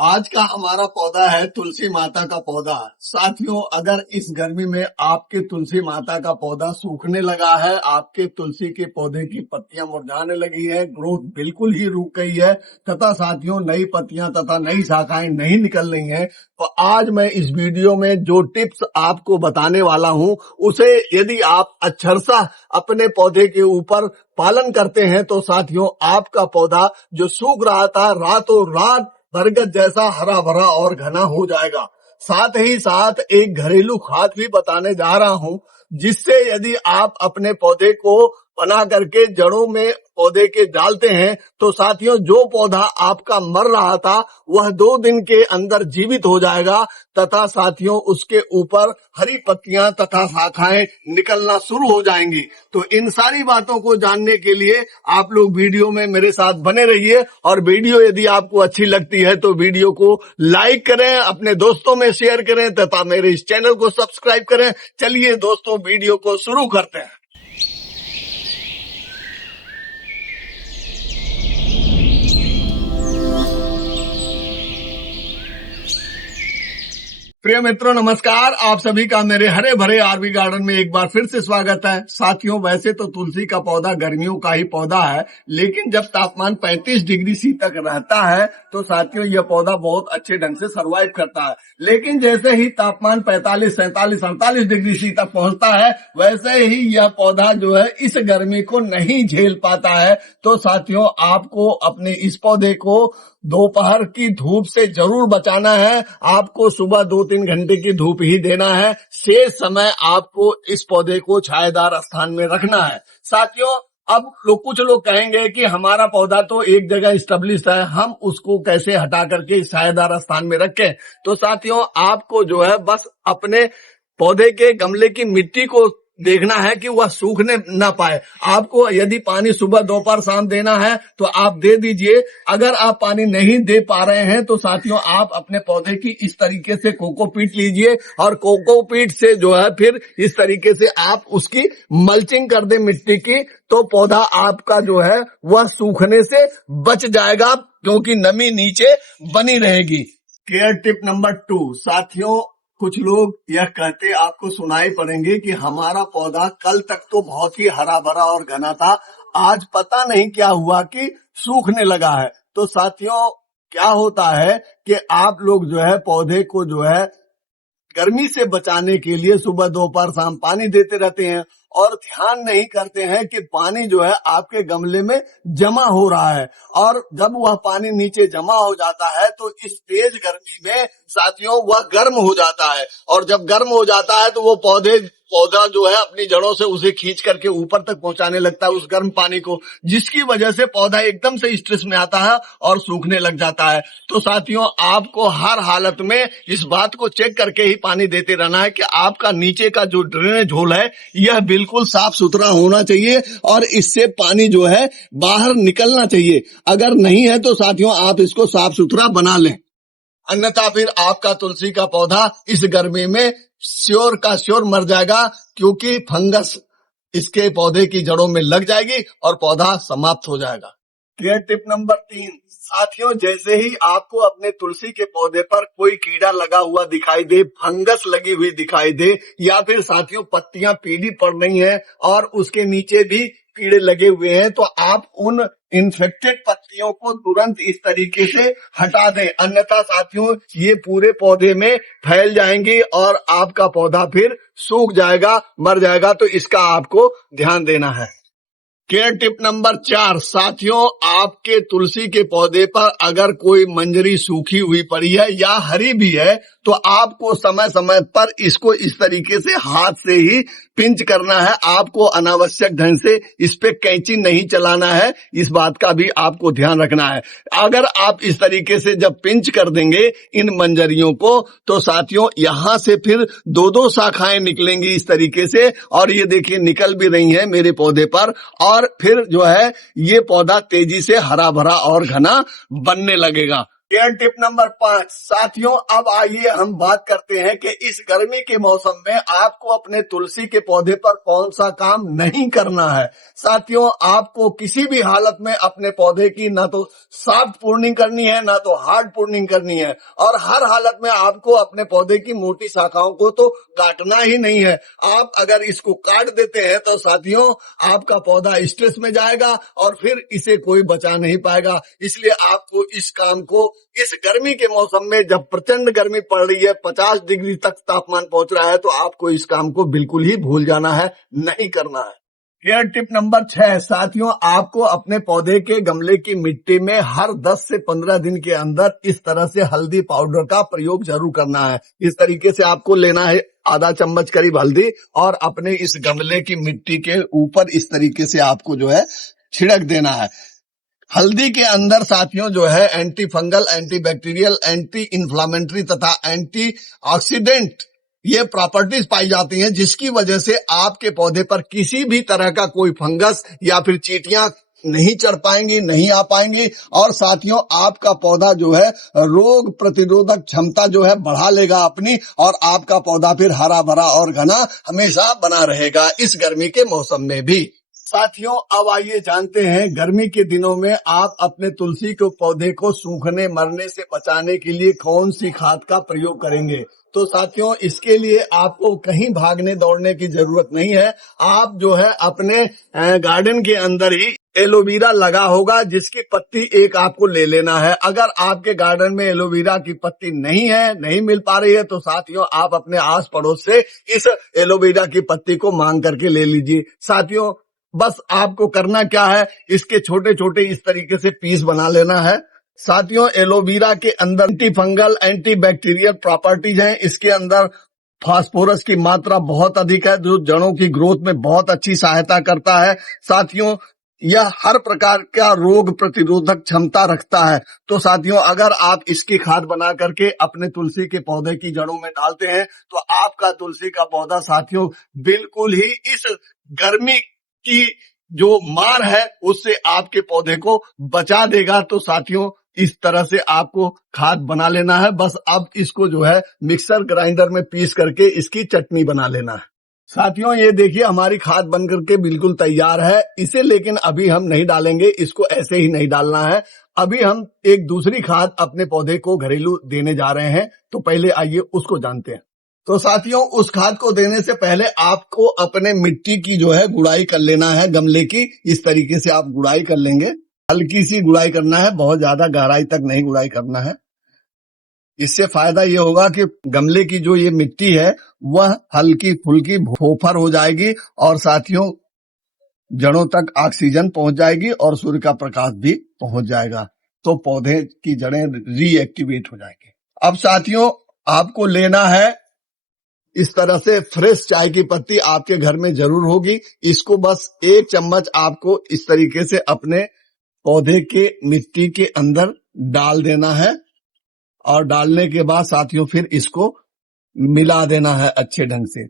आज का हमारा पौधा है तुलसी माता का पौधा। साथियों, अगर इस गर्मी में आपके तुलसी माता का पौधा सूखने लगा है, आपके तुलसी के पौधे की पत्तियां मुरझाने लगी है, ग्रोथ बिल्कुल ही रुक गई है तथा साथियों नई पत्तियां तथा नई शाखाएं नहीं निकल रही हैं, तो आज मैं इस वीडियो में जो टिप्स आपको बताने वाला हूं, उसे यदि आप अक्षरशः अपने पौधे के ऊपर पालन करते हैं तो साथियों आपका पौधा जो सूख रहा था रातों रात बरगद जैसा हरा भरा और घना हो जाएगा। साथ ही साथ एक घरेलू खाद भी बताने जा रहा हूं, जिससे यदि आप अपने पौधे को बना करके जड़ों में पौधे के डालते हैं तो साथियों जो पौधा आपका मर रहा था वह 2 दिन के अंदर जीवित हो जाएगा तथा साथियों उसके ऊपर हरी पत्तियां तथा शाखाएं निकलना शुरू हो जाएंगी। तो इन सारी बातों को जानने के लिए आप लोग वीडियो में मेरे साथ बने रहिए, और वीडियो यदि आपको अच्छी लगती है तो वीडियो को लाइक करें, अपने दोस्तों में शेयर करें तथा मेरे इस चैनल को सब्सक्राइब करें। चलिए दोस्तों, वीडियो को शुरू करते हैं। प्रिय मित्रों नमस्कार, आप सभी का मेरे हरे भरे आरवी गार्डन में एक बार फिर से स्वागत है। साथियों, वैसे तो तुलसी का पौधा गर्मियों का ही पौधा है, लेकिन जब तापमान 35 डिग्री सी तक रहता है तो साथियों यह पौधा बहुत अच्छे ढंग से सरवाइव करता है। लेकिन जैसे ही तापमान 45, 47, 48 डिग्री सी तक पहुंचता है, वैसे ही यह पौधा जो है इस गर्मी को नहीं झेल पाता है। तो साथियों आपको अपने इस पौधे को दोपहर की धूप से जरूर बचाना है। आपको सुबह 2-3 घंटे की धूप ही देना है, शेष समय आपको इस पौधे को छायादार स्थान में रखना है। साथियों, अब कुछ लोग कहेंगे कि हमारा पौधा तो एक जगह स्टेब्लिश है, हम उसको कैसे हटा करके छायादार स्थान में रखें। तो साथियों आपको जो है बस अपने पौधे के गमले की मिट्टी को देखना है कि वह सूखने ना पाए। आपको यदि पानी सुबह दोपहर शाम देना है तो आप दे दीजिए। अगर आप पानी नहीं दे पा रहे हैं तो साथियों आप अपने पौधे की इस तरीके से कोकोपीट लीजिए, और कोकोपीट से जो है फिर इस तरीके से आप उसकी मल्चिंग कर दे मिट्टी की, तो पौधा आपका जो है वह सूखने से बच जाएगा, क्योंकि नमी नीचे बनी रहेगी। Care tip number 2। साथियों, कुछ लोग यह कहते आपको सुनाई पड़ेंगे कि हमारा पौधा कल तक तो बहुत ही हरा भरा और घना था, आज पता नहीं क्या हुआ कि सूखने लगा है। तो साथियों क्या होता है कि आप लोग जो है पौधे को जो है गर्मी से बचाने के लिए सुबह दोपहर शाम पानी देते रहते हैं, और ध्यान नहीं करते हैं कि पानी जो है आपके गमले में जमा हो रहा है, और जब वह पानी नीचे जमा हो जाता है तो इस तेज गर्मी में साथियों वह गर्म हो जाता है, और जब गर्म हो जाता है तो वो पौधा जो है अपनी जड़ों से उसे खींच करके ऊपर तक पहुंचाने लगता है उस गर्म पानी को, जिसकी वजह से पौधा एकदम से स्ट्रेस में आता है और सूखने लग जाता है। तो साथियों आपको हर हालत में इस बात को चेक करके ही पानी देते रहना है कि आपका नीचे का जो ड्रेनेज होल है यह बिल्कुल साफ सुथरा होना चाहिए, और इससे पानी जो है बाहर निकलना चाहिए। अगर नहीं है तो साथियों आप इसको साफ सुथरा बना लें, अन्यथा फिर आपका तुलसी का पौधा इस गर्मी में श्योर का श्योर मर जाएगा, क्योंकि फंगस इसके पौधे की जड़ों में लग जाएगी और पौधा समाप्त हो जाएगा। Care tip number 3। साथियों, जैसे ही आपको अपने तुलसी के पौधे पर कोई कीड़ा लगा हुआ दिखाई दे, फंगस लगी हुई दिखाई दे, या फिर साथियों पत्तियां पीली पड़ रही हैं और उसके नीचे भी कीड़े लगे हुए हैं, तो आप उन इन्फेक्टेड पत्तियों को तुरंत इस तरीके से हटा दें, अन्यथा साथियों ये पूरे पौधे में फैल जाएंगी और आपका पौधा फिर सूख जाएगा, मर जाएगा। तो इसका आपको ध्यान देना है। Care tip number 4। साथियों, आपके तुलसी के पौधे पर अगर कोई मंजरी सूखी हुई पड़ी है या हरी भी है तो आपको समय समय पर इसको इस तरीके से हाथ से ही पिंच करना है। आपको अनावश्यक ढंग से इस पे कैंची नहीं चलाना है, इस बात का भी आपको ध्यान रखना है। अगर आप इस तरीके से जब पिंच कर देंगे इन मंजरियों को तो साथियों यहाँ से फिर 2-2 शाखाएं निकलेंगी इस तरीके से, और ये देखिए निकल भी रही हैं मेरे पौधे पर, और फिर जो है ये पौधा तेजी से हरा भरा और घना बनने लगेगा। केयर टिप नंबर 5 साथियों, अब आइए हम बात करते हैं कि इस गर्मी के मौसम में आपको अपने तुलसी के पौधे पर कौन सा काम नहीं करना है। साथियों, आपको किसी भी हालत में अपने पौधे की ना तो सॉफ्ट प्रूनिंग करनी है, ना तो हार्ड प्रूनिंग करनी है, और हर हालत में आपको अपने पौधे की मोटी शाखाओं को तो काटना ही नहीं है। आप अगर इसको काट देते हैं तो साथियों, आपका पौधा स्ट्रेस में जाएगा और फिर इसे कोई बचा नहीं पाएगा। इसलिए आपको इस काम को इस गर्मी के मौसम में, जब प्रचंड गर्मी पड़ रही है, 50 डिग्री तक तापमान पहुंच रहा है, तो आपको इस काम को बिल्कुल ही भूल जाना है, नहीं करना है। केयर टिप नंबर 6 साथियों, आपको अपने पौधे के गमले की मिट्टी में हर 10 से 15 दिन के अंदर इस तरह से हल्दी पाउडर का प्रयोग जरूर करना है। इस तरीके से आपको लेना है आधा चम्मच करीब हल्दी, और अपने इस गमले की मिट्टी के ऊपर इस तरीके से आपको जो है छिड़क देना है। हल्दी के अंदर साथियों जो है anti fungal, anti bacterial, anti inflammatory तथा एंटी ऑक्सीडेंट ये प्रॉपर्टीज पाई जाती हैं, जिसकी वजह से आपके पौधे पर किसी भी तरह का कोई फंगस या फिर चींटियां नहीं चढ़ पाएंगी, नहीं आ पाएंगी। और साथियों, आपका पौधा जो है रोग प्रतिरोधक क्षमता जो है बढ़ा लेगा अपनी, और आपका पौधा फिर हरा भरा और घना हमेशा बना रहेगा इस गर्मी के मौसम में भी। साथियों, अब आइए जानते हैं गर्मी के दिनों में आप अपने तुलसी के पौधे को सूखने मरने से बचाने के लिए कौन सी खाद का प्रयोग करेंगे। तो साथियों, इसके लिए आपको कहीं भागने दौड़ने की जरूरत नहीं है। आप जो है अपने गार्डन के अंदर ही एलोवेरा लगा होगा, जिसकी पत्ती एक आपको ले लेना है। अगर आपके गार्डन में एलोवेरा की पत्ती नहीं है, नहीं मिल पा रही है, तो साथियों आप अपने आस पड़ोस से इस एलोवेरा की पत्ती को मांग करके ले लीजिए। साथियों, बस आपको करना क्या है, इसके छोटे छोटे इस तरीके से पीस बना लेना है। साथियों, एलोवेरा के अंदर anti fungal, anti bacterial properties हैं। इसके अंदर फास्फोरस की मात्रा बहुत अधिक है, जो जड़ों की ग्रोथ में बहुत अच्छी सहायता करता है। साथियों, यह हर प्रकार का रोग प्रतिरोधक क्षमता रखता है। तो साथियों, अगर आप इसकी खाद बना करके अपने तुलसी के पौधे की जड़ों में डालते हैं, तो आपका तुलसी का पौधा साथियों बिल्कुल ही इस गर्मी की जो मार है उससे आपके पौधे को बचा देगा। तो साथियों, इस तरह से आपको खाद बना लेना है। बस अब इसको जो है मिक्सर ग्राइंडर में पीस करके इसकी चटनी बना लेना है। साथियों, ये देखिए हमारी खाद बन करके बिल्कुल तैयार है। इसे लेकिन अभी हम नहीं डालेंगे, इसको ऐसे ही नहीं डालना है। अभी हम एक दूसरी खाद अपने पौधे को घरेलू देने जा रहे हैं, तो पहले आइए उसको जानते हैं। तो साथियों, उस खाद को देने से पहले आपको अपने मिट्टी की जो है गुड़ाई कर लेना है। गमले की इस तरीके से आप गुड़ाई कर लेंगे। हल्की सी गुड़ाई करना है, बहुत ज्यादा गहराई तक नहीं गुड़ाई करना है। इससे फायदा ये होगा कि गमले की जो ये मिट्टी है वह हल्की फुल्की फोफर हो जाएगी, और साथियों जड़ों तक ऑक्सीजन पहुंच जाएगी और सूर्य का प्रकाश भी पहुंच जाएगा, तो पौधे की जड़ें रीएक्टिवेट हो जाएंगी। अब साथियों, आपको लेना है इस तरह से फ्रेश चाय की पत्ती, आपके घर में जरूर होगी। इसको बस 1 चम्मच आपको इस तरीके से अपने पौधे के मिट्टी के अंदर डाल देना है, और डालने के बाद साथियों फिर इसको मिला देना है अच्छे ढंग से।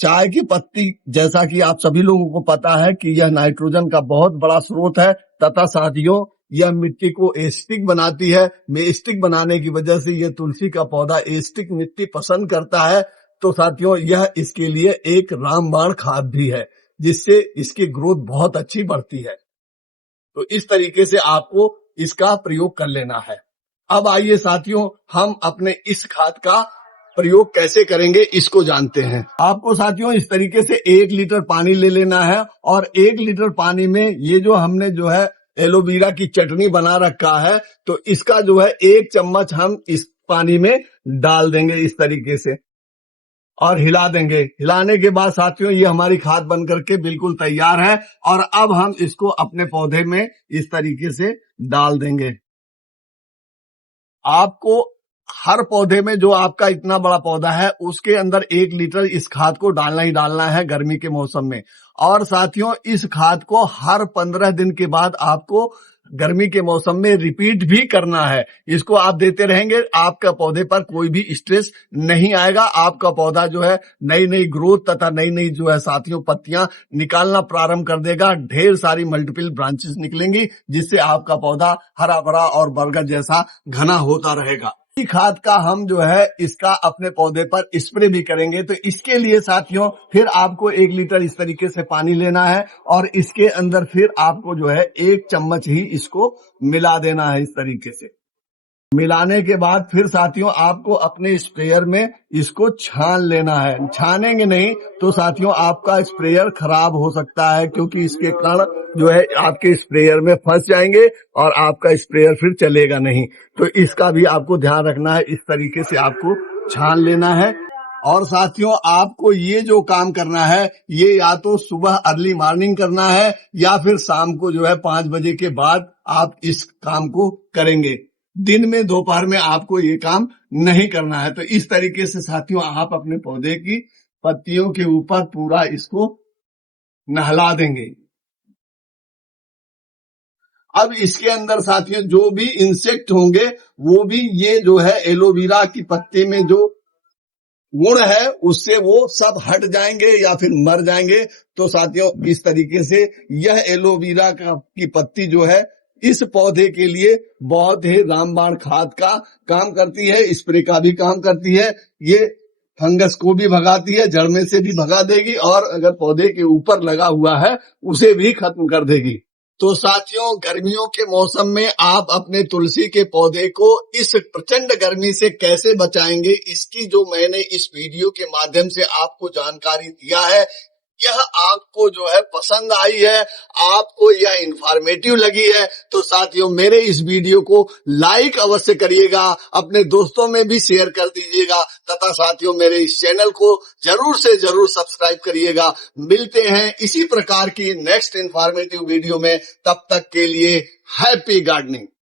चाय की पत्ती, जैसा कि आप सभी लोगों को पता है कि यह नाइट्रोजन का बहुत बड़ा स्रोत है, तथा साथियों यह मिट्टी को एसिडिक बनाती है। एसिडिक बनाने की वजह से यह तुलसी का पौधा एसिडिक मिट्टी पसंद करता है। तो साथियों, यह इसके लिए एक रामबाण खाद भी है, जिससे इसकी ग्रोथ बहुत अच्छी बढ़ती है। तो इस तरीके से आपको इसका प्रयोग कर लेना है। अब आइए साथियों, हम अपने इस खाद का प्रयोग कैसे करेंगे इसको जानते हैं। आपको साथियों इस तरीके से 1 लीटर पानी ले लेना है, और 1 लीटर पानी में ये जो हमने जो है एलोवेरा की चटनी बना रखा है, तो इसका जो है 1 चम्मच हम इस पानी में डाल देंगे इस तरीके से, और हिला देंगे। हिलाने के बाद साथियों ये हमारी खाद बन करके बिल्कुल तैयार है, और अब हम इसको अपने पौधे में इस तरीके से डाल देंगे। आपको हर पौधे में, जो आपका इतना बड़ा पौधा है, उसके अंदर 1 लीटर इस खाद को डालना ही डालना है गर्मी के मौसम में। और साथियों, इस खाद को हर 15 दिन के बाद आपको गर्मी के मौसम में रिपीट भी करना है। इसको आप देते रहेंगे, आपका पौधे पर कोई भी स्ट्रेस नहीं आएगा। आपका पौधा जो है नई नई ग्रोथ तथा नई नई जो है साथियों पत्तियां निकालना प्रारंभ कर देगा। ढेर सारी मल्टीपल ब्रांचेस निकलेंगी, जिससे आपका पौधा हरा भरा और बरगद जैसा घना होता रहेगा। खाद का हम जो है इसका अपने पौधे पर स्प्रे भी करेंगे। तो इसके लिए साथियों फिर आपको 1 लीटर इस तरीके से पानी लेना है और इसके अंदर फिर आपको जो है 1 चम्मच ही इसको मिला देना है। इस तरीके से मिलाने के बाद फिर साथियों आपको अपने स्प्रेयर में इसको छान लेना है। छानेंगे नहीं तो साथियों आपका स्प्रेयर खराब हो सकता है, क्योंकि इसके कण जो है आपके स्प्रेयर में फंस जाएंगे और आपका स्प्रेयर फिर चलेगा नहीं। तो इसका भी आपको ध्यान रखना है। इस तरीके से आपको छान लेना है। और साथियों आपको ये जो काम करना है ये या तो सुबह अर्ली मॉर्निंग करना है या फिर शाम को जो है 5 बजे के बाद आप इस काम को करेंगे। दिन में दोपहर में आपको ये काम नहीं करना है। तो इस तरीके से साथियों आप अपने पौधे की पत्तियों के ऊपर पूरा इसको नहला देंगे। अब इसके अंदर साथियों जो भी इंसेक्ट होंगे वो भी ये जो है एलोवेरा की पत्ती में जो गुण है उससे वो सब हट जाएंगे या फिर मर जाएंगे। तो साथियों इस तरीके से यह एलोवेरा की पत्ती जो है इस पौधे के लिए बहुत ही रामबाण खाद का काम करती है, स्प्रे का भी काम करती है। ये फंगस को भी भगाती है, जड़ में से भी भगा देगी और अगर पौधे के ऊपर लगा हुआ है उसे भी खत्म कर देगी। तो साथियों गर्मियों के मौसम में आप अपने तुलसी के पौधे को इस प्रचंड गर्मी से कैसे बचाएंगे, इसकी जो मैंने इस वीडियो के माध्यम से आपको जानकारी दिया है, यह आपको जो है पसंद आई है, आपको यह इंफॉर्मेटिव लगी है, तो साथियों मेरे इस वीडियो को लाइक अवश्य करिएगा, अपने दोस्तों में भी शेयर कर दीजिएगा तथा साथियों मेरे इस चैनल को जरूर से जरूर सब्सक्राइब करिएगा। मिलते हैं इसी प्रकार की नेक्स्ट इंफॉर्मेटिव वीडियो में, तब तक के लिए हैप्पी गार्डनिंग।